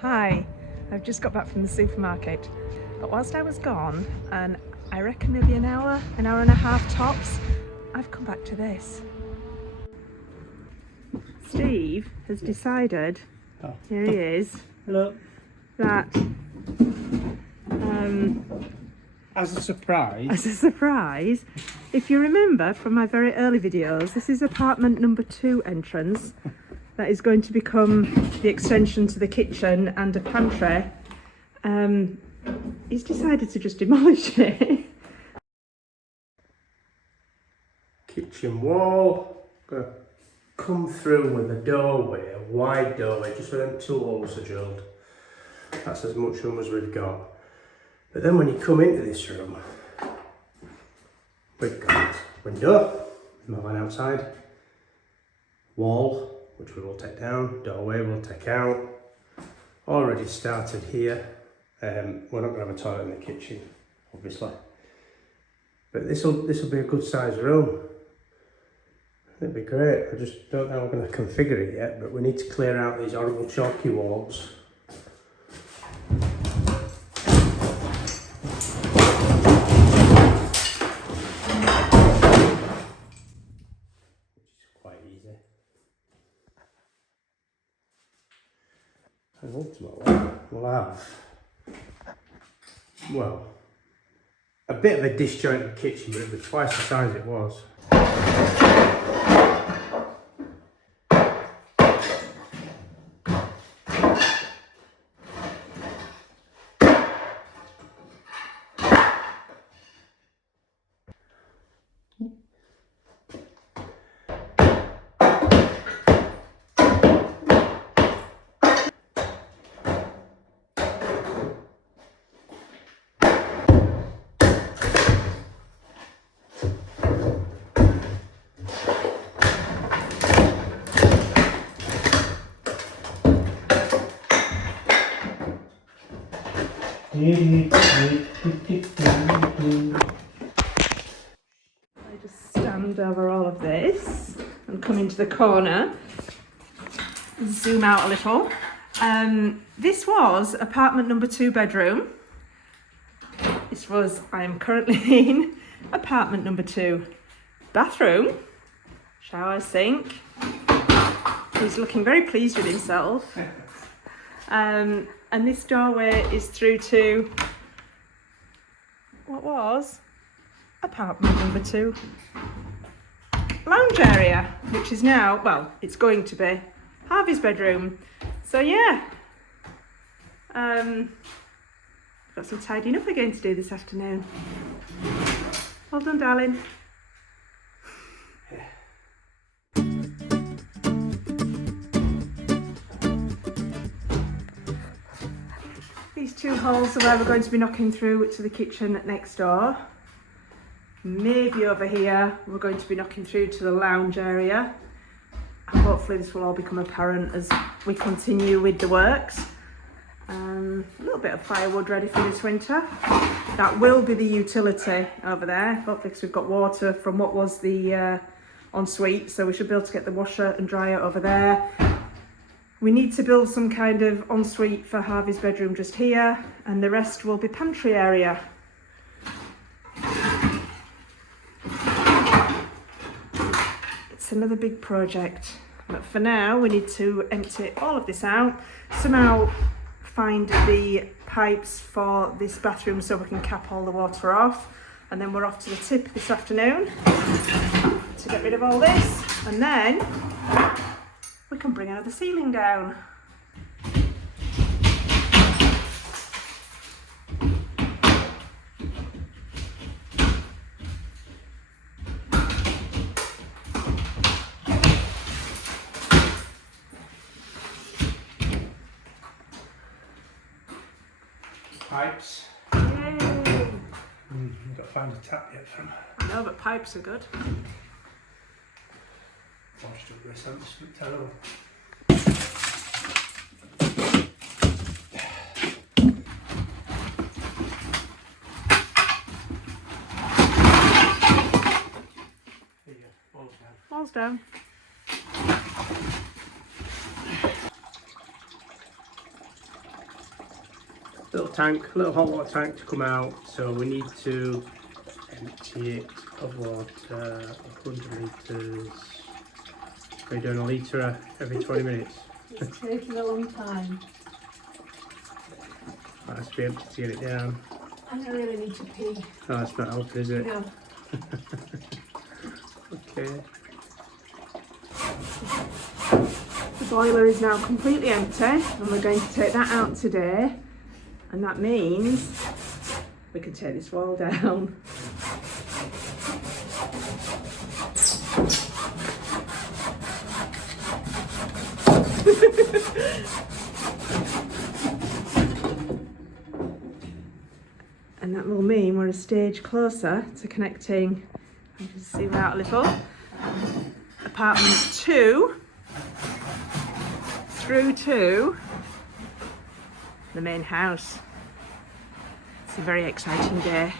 Hi, I've just got back from the supermarket, but whilst I was gone, and I reckon maybe an hour and a half tops, I've come back to this. Steve has decided, here he is, Hello. that As a surprise, if you remember from my very early videos, this is apartment number 2 entrance that is going to become the extension to the kitchen and a pantry. He's decided to just demolish it. kitchen wall, gonna come through with a doorway, a wide doorway, just where them 2 holes are drilled. That's as much room as we've got. But then when you come into this room, we've got window, no one outside, wall, which we will take down, doorway we'll take out. Already started here. We're not going to have a toilet in the kitchen, obviously. But this will be a good sized room. It'd be great. I just don't know how we're going to configure it yet, but we need to clear out these horrible chalky walls. And ultimately, we'll have, well, a bit of a disjointed kitchen, but it'll be twice the size it was. I just stand over all of this and come into the corner, zoom out a little. This was apartment number 2 bedroom. This was, I am currently in apartment number 2 bathroom, shower, sink. He's looking very pleased with himself. And this doorway is through to what was apartment number 2 lounge area, which is now, well, it's going to be Harvey's bedroom. So yeah, got some tidying up again to do this afternoon. Well done, darling. These 2 holes are where we're going to be knocking through to the kitchen next door. Maybe over here we're going to be knocking through to the lounge area. And hopefully this will all become apparent as we continue with the works. A little bit of firewood ready for this winter. That will be the utility over there, hopefully, because we've got water from what was the ensuite, so we should be able to get the washer and dryer over there. We need to build some kind of ensuite for Harvey's bedroom just here, and the rest will be pantry area. It's another big project, but for now we need to empty all of this out, somehow find the pipes for this bathroom so we can cap all the water off, and then we're off to the tip this afternoon to get rid of all this, and then we can bring another ceiling down. Pipes. Yay! We've got to find a tap yet from. I know, but pipes are good. Washed up this, I'm just terrible. Walls down. little tank, little hot water tank to come out. So we need to empty it of water, 100 litres. We're doing a litre every 20 minutes. It's taking a long time. That has to be empty to get it down. And I really need to pee. No, that's not helping, is it? No. Okay. The boiler is now completely empty and we're going to take that out today, and that means we can take this wall down. And that will mean we're a stage closer to connecting, I'll just zoom out a little, apartment 2 through to the main house. It's a very exciting day.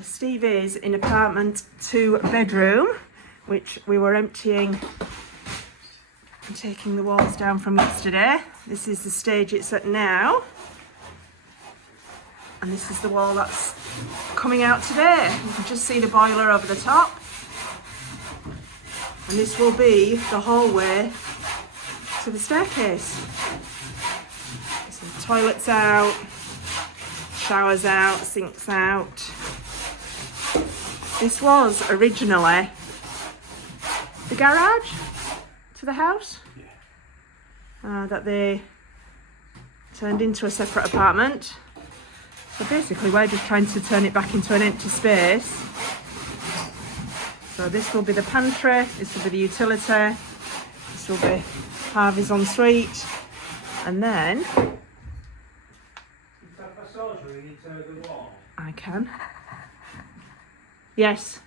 Steve is in apartment 2 bedroom, which we were emptying and taking the walls down from yesterday. This is the stage it's at now. And this is the wall that's coming out today. You can just see the boiler over the top. And this will be the hallway to the staircase. So toilets out, showers out, sinks out. This was originally the garage to the house that they turned into a separate apartment. So basically we're just trying to turn it back into an empty space. So this will be the pantry, this will be the utility, this will be Harvey's ensuite, and then I can. Yes.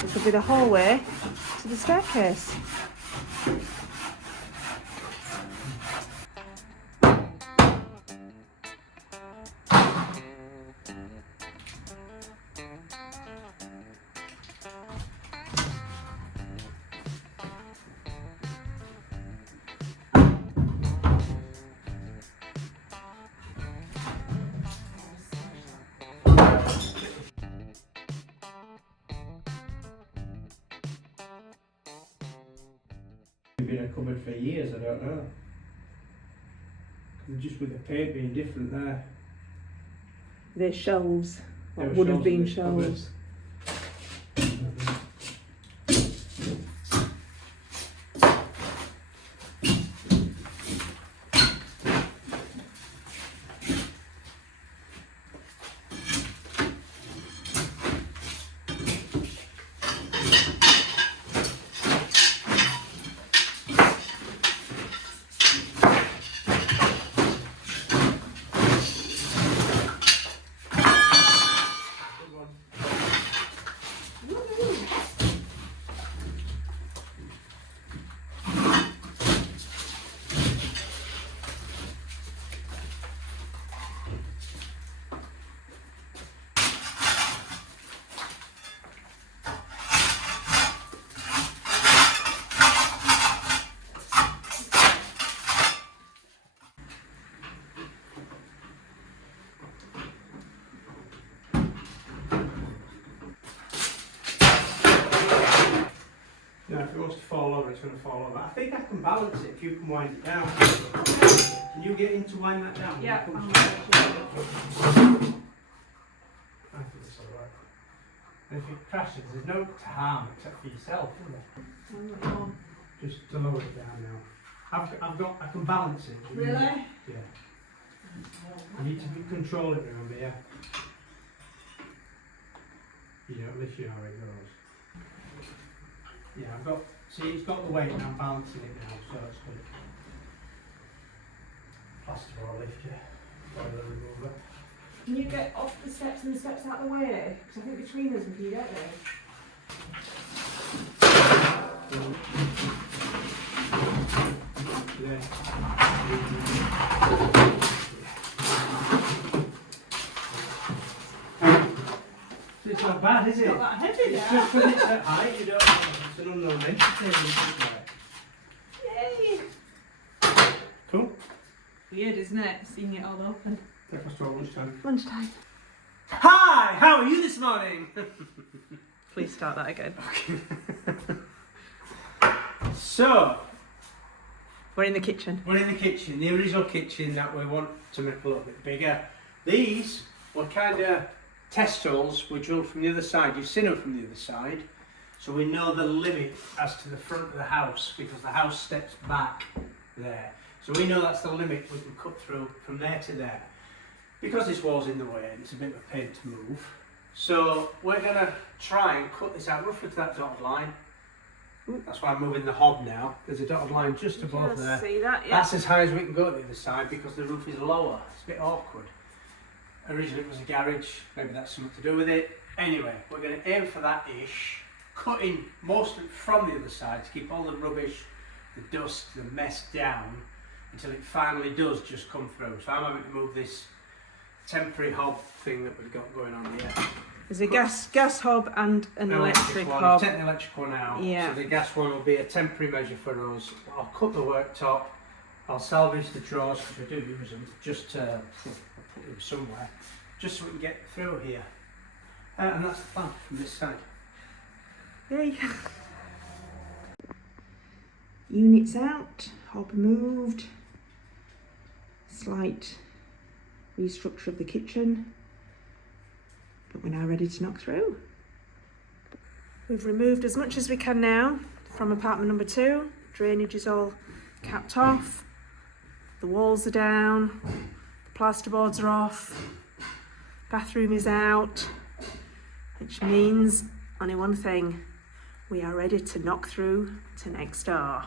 This will be the hallway to the staircase. Been a cupboard for years, I don't know. Just with the paint being different there. They're shelves, There what were would have shelves been in this cupboard. shelves. Now, if it wants to fall over, it's going to fall over. I think I can balance it if you can wind it down. Can you get in to wind that down? Yeah, I think it's alright. And if it crashes, there's no harm except for yourself, is there? Just to lower it down now. I can balance it. Really? Yeah. You need to control it, remember, yeah? You don't lift you know how it goes. Yeah, see it's got the weight and I'm balancing it now, so it's good. Plaster or lift, yeah. Boiler remover. Can you get off the steps and the steps out of the way? Because I think between us we can get there. Yeah. It's not bad. hard, is it? Not that heavy It's now. just when it's at height, you don't know. It's an unknown entity, isn't it? Yay! Cool. Weird, isn't it? Seeing it all open. Take us to lunchtime. Lunchtime. Hi, how are you this morning? Please start that again. So, We're in the kitchen. we're in the kitchen, the original kitchen that we want to make a little bit bigger. These were kind of test holes we drilled from the other side. You've seen them from the other side. So we know the limit as to the front of the house because the house steps back there. So we know that's the limit we can cut through from there to there. Because this wall's in the way and it's a bit of a pain to move. So we're going to try and cut this out roughly to that dotted line. That's why I'm moving the hob now. There's a dotted line just above there. See that? Yeah. That's as high as we can go to the other side because the roof is lower. It's a bit awkward. Originally it was a garage, maybe that's something to do with it. Anyway, we're going to aim for that-ish, cutting most of it from the other side to keep all the rubbish, the dust, the mess down until it finally does just come through. So I'm having to move this temporary hob thing that we've got going on here. There's a gas hob and an electric one. hob. Take the electric one out. Yeah. So the gas one will be a temporary measure for us. I'll cut the worktop. I'll salvage the drawers because I do use them just to put them somewhere, just so we can get through here. And that's the plan from this side. Yay. Units out, hob moved, slight restructure of the kitchen, but we're now ready to knock through. We've removed as much as we can now from apartment number 2. Drainage is all capped off, the walls are down, the plasterboards are off, bathroom is out, which means only one thing: we are ready to knock through to next door.